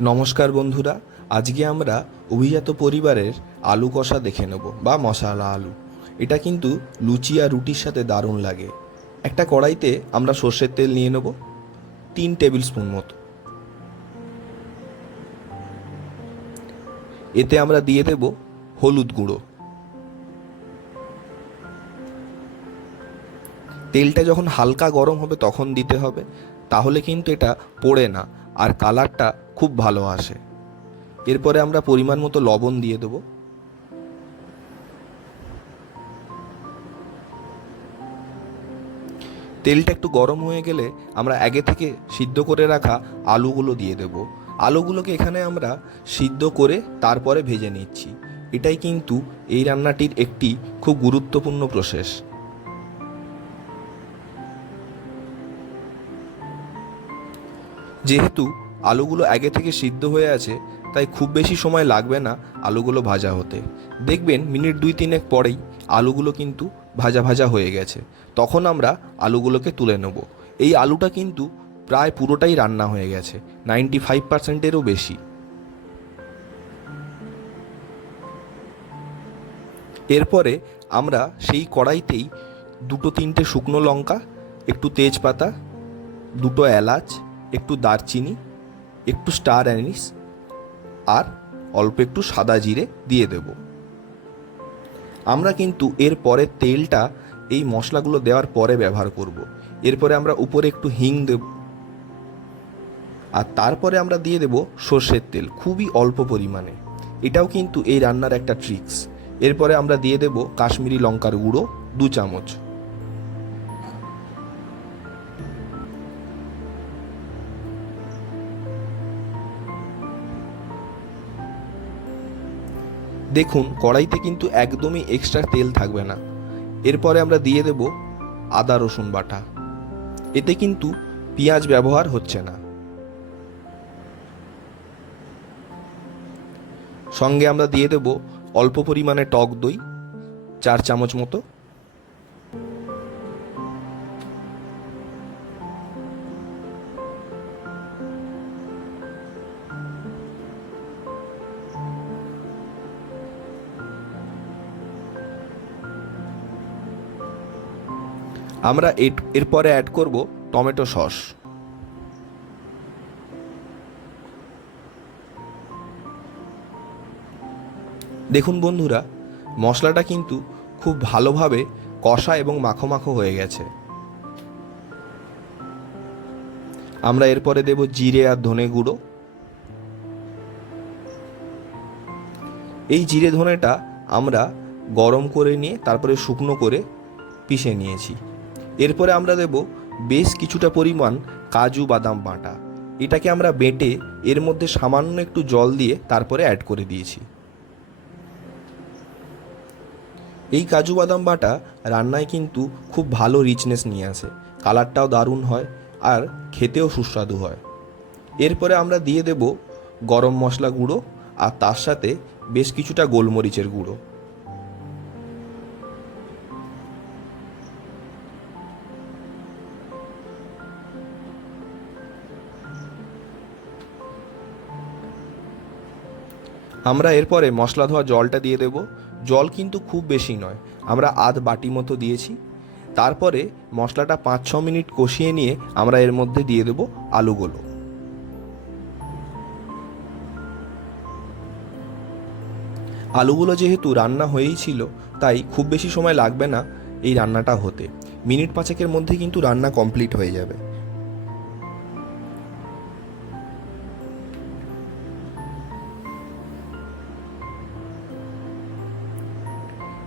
নমস্কার বন্ধুরা, আজকে আমরা অভিজাত পরিবারের আলু কষা দেখে নেব বা মশালা আলু। এটা কিন্তু লুচি আর রুটির সাথে দারুণ লাগে। একটা কড়াইতে আমরা সর্ষের তেল নিয়ে নেব তিন টেবিল স্পুন মতো। এতে আমরা দিয়ে দেব হলুদ গুঁড়ো। তেলটা যখন হালকা গরম হবে তখন দিতে হবে, তাহলে কিন্তু এটা পড়ে না। আর কালারটা খুব ভালো আসে। এরপরে আমরা পরিমাণ মতো লবণ দিয়ে দেবো। তেলটা একটু গরম হয়ে গেলে আমরা আগে থেকে সিদ্ধ করে রাখা আলুগুলো দিয়ে দেব। আলুগুলোকে এখানে আমরা সিদ্ধ করে তারপরে ভেজে নিচ্ছি। এটাই কিন্তু এই রান্নাটির একটি খুব গুরুত্বপূর্ণ প্রসেস। যেহেতু আলুগুলো আগে থেকে সিদ্ধ হয়ে আছে, তাই খুব বেশি সময় লাগবে না আলুগুলো ভাজা হতে। দেখবেন মিনিট দুই তিনেক পরেই আলুগুলো কিন্তু ভাজা ভাজা হয়ে গেছে। তখন আমরা আলুগুলোকে তুলে নেব। এই আলুটা কিন্তু প্রায় পুরোটাই রান্না হয়ে গেছে, নাইনটি ফাইভ পার্সেন্টেরও বেশি। এরপরে আমরা সেই কড়াইতেই দুটো তিনটে শুকনো লঙ্কা, একটু তেজপাতা, দুটো এলাচ একটু দারচিনি, একটু স্টার অ্যানিস আর অল্প একটু সাদা জিরে দিয়ে দেব। আমরা কিন্তু এর পরে তেলটা এই মশলাগুলো দেওয়ার পরে ব্যবহার করব। এরপরে আমরা উপরে একটু হিং দেব। আর তারপরে আমরা দিয়ে দেব সর্ষের তেল, খুবই অল্প পরিমাণে। এটাও কিন্তু এই রান্নার একটা ট্রিক্স এরপরে আমরা দিয়ে দেব কাশ্মীরি লঙ্কার গুঁড়ো দু চামচ। দেখুন, কড়াইতে কিন্তু একদমই এক্সট্রা তেল থাকবে না। এরপরে আমরা দিয়ে দেব আদা, রসুন বাটা। এতে কিন্তু পেঁয়াজ ব্যবহার হচ্ছে না। সঙ্গে আমরা দিয়ে দেব অল্প পরিমাণে টক দই, চার চামচ মতো। আমরা এরপরে অ্যাড করব টমেটো সস। দেখুন বন্ধুরা, মশলাটা কিন্তু খুব ভালোভাবে কষা এবং মাখো মাখো হয়ে গেছে। আমরা এরপরে দেব জিরে আর ধনে গুঁড়ো। এই জিরে ধনেটা আমরা গরম করে নিয়ে, তারপরে শুকনো করে পিষে নিয়েছি। এরপরে আমরা দেব বেশ কিছুটা পরিমাণ কাজু বাদাম বাটা। এটাকে আমরা বেটে এর মধ্যে সামান্য একটু জল দিয়ে তারপরে অ্যাড করে দিয়েছি। এই কাজু বাদাম বাটা রান্নায় কিন্তু খুব ভালো রিচনেস নিয়ে আসে। কালারটাও দারুণ হয় আর খেতেও সুস্বাদু হয়। এরপরে আমরা দিয়ে দেব গরম মশলা গুঁড়ো আর তার সাথে বেশ কিছুটা গোলমরিচের গুঁড়ো। আমরা এরপরে মশলা ধোয়া জলটা দিয়ে দেব। জল কিন্তু খুব বেশি নয়। আমরা আধ বাটি মতো দিয়েছি। তারপরে মশলাটা পাঁচ ছ মিনিট কষিয়ে নিয়ে আমরা এর মধ্যে দিয়ে দেব আলুগুলো। আলুগুলো যেহেতু রান্না হয়েই ছিল, তাই খুব বেশি সময় লাগবে না এই রান্নাটা হতে। মিনিট পাঁচেকের মধ্যে কিন্তু রান্না কমপ্লিট হয়ে যাবে।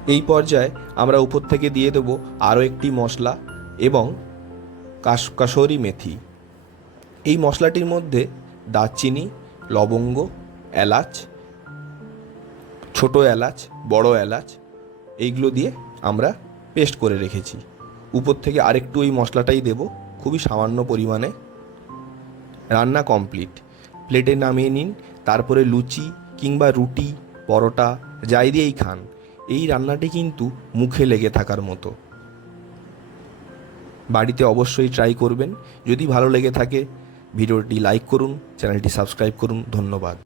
এই পর্যায়ে আমরা উপর থেকে দিয়ে দেবো আরও একটি মশলা এবং কাশ কাসরি মেথি। এই মশলাটির মধ্যে দারচিনি, লবঙ্গ, এলাচ, ছোট এলাচ, বড় এলাচ, এইগুলো দিয়ে আমরা পেস্ট করে রেখেছি। উপর থেকে আরেকটু এই মশলাটাই দেব, খুবই সামান্য পরিমাণে। রান্না কমপ্লিট। প্লেটে নামিয়ে নিন, তারপরে লুচি কিংবা রুটি, পরোটা, যাই দিয়েই খান। এই রান্নাটি কিন্তু মুখে লেগে থাকার মতো। বাড়িতে অবশ্যই ট্রাই করবেন। যদি ভালো লেগে থাকে, ভিডিওটি লাইক করুন, চ্যানেলটি সাবস্ক্রাইব করুন। ধন্যবাদ।